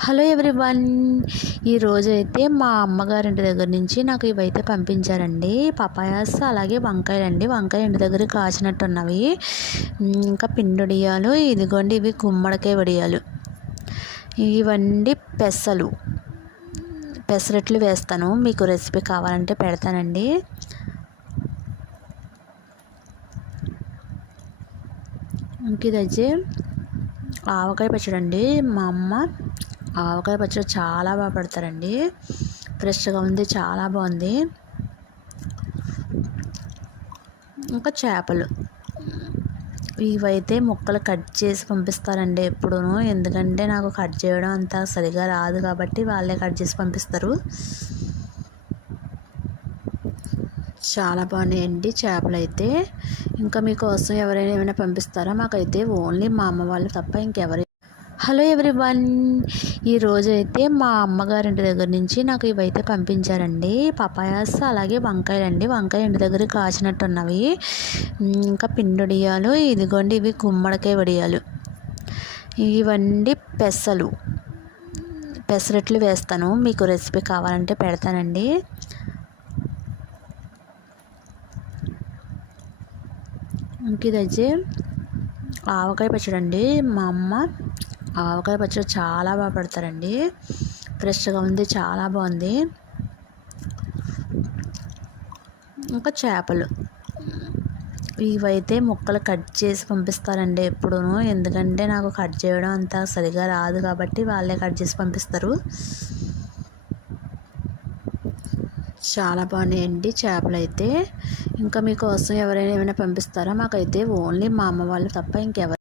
Hello everyone. ఈరోజైతే మా అమ్మగారింటి దగ్గర నుంచి నాకు ఇవైతే పంపించారండి. పపాయాస్ అలాగే వంకాయలండి. వంకాయ ఇంటి దగ్గర కాచినట్టున్నవి. ఇంకా పిండొడియాలు, ఇదిగోండి ఇవి గుమ్మడికాయ వడియాలు. ఇవండి పెసరట్లు వేస్తాను. మీకు రెసిపీ కావాలంటే పెడతానండి. ఇంక ఇదైతే ఆవకాయ పచ్చడి అండి. మా అమ్మ ఆవకాయ పచ్చడి చాలా బాగా పెడతారండి. ఫ్రెష్గా ఉంది, చాలా బాగుంది. ఇంకా చేపలు ఇవైతే ముక్కలు కట్ చేసి పంపిస్తారండి ఎప్పుడూను. ఎందుకంటే నాకు కట్ చేయడం అంత సరిగా రాదు కాబట్టి వాళ్ళే కట్ చేసి పంపిస్తారు. చాలా బాగున్నాయండి చేపలు అయితే. ఇంకా మీకోసం ఎవరైనా ఏమైనా పంపిస్తారా? మాకైతే ఓన్లీ మా అమ్మ వాళ్ళు తప్ప ఇంకెవరు. Hello everyone. ఈరోజైతే మా అమ్మగారింటి దగ్గర నుంచి నాకు ఇవైతే పంపించారండి. పపాయాస్ అలాగే వంకాయలండి. వంకాయ ఇంటి దగ్గర కాచినట్టున్నవి. ఇంకా పిండొడియాలు, ఇదిగోండి ఇవి గుమ్మడికాయ వడియాలు. ఇవండి పెసరట్లు వేస్తాను. మీకు రెసిపీ కావాలంటే పెడతానండి. ఇంక ఇదైతే ఆవకాయ పచ్చడి అండి. మా అమ్మ ఆవకాయ పచ్చడి చాలా బాగా పెడతారండి. ఫ్రెష్గా ఉంది, చాలా బాగుంది. ఇంకా చేపలు ఇవైతే ముక్కలు కట్ చేసి పంపిస్తారండి ఎప్పుడూను. ఎందుకంటే నాకు కట్ చేయడం అంత సరిగా రాదు కాబట్టి వాళ్ళే కట్ చేసి పంపిస్తారు. చాలా బాగున్నాయండి చేపలు అయితే. ఇంకా మీకోసం ఎవరైనా ఏమైనా పంపిస్తారా? మాకైతే ఓన్లీ మా అమ్మ వాళ్ళు తప్ప ఇంకెవరు.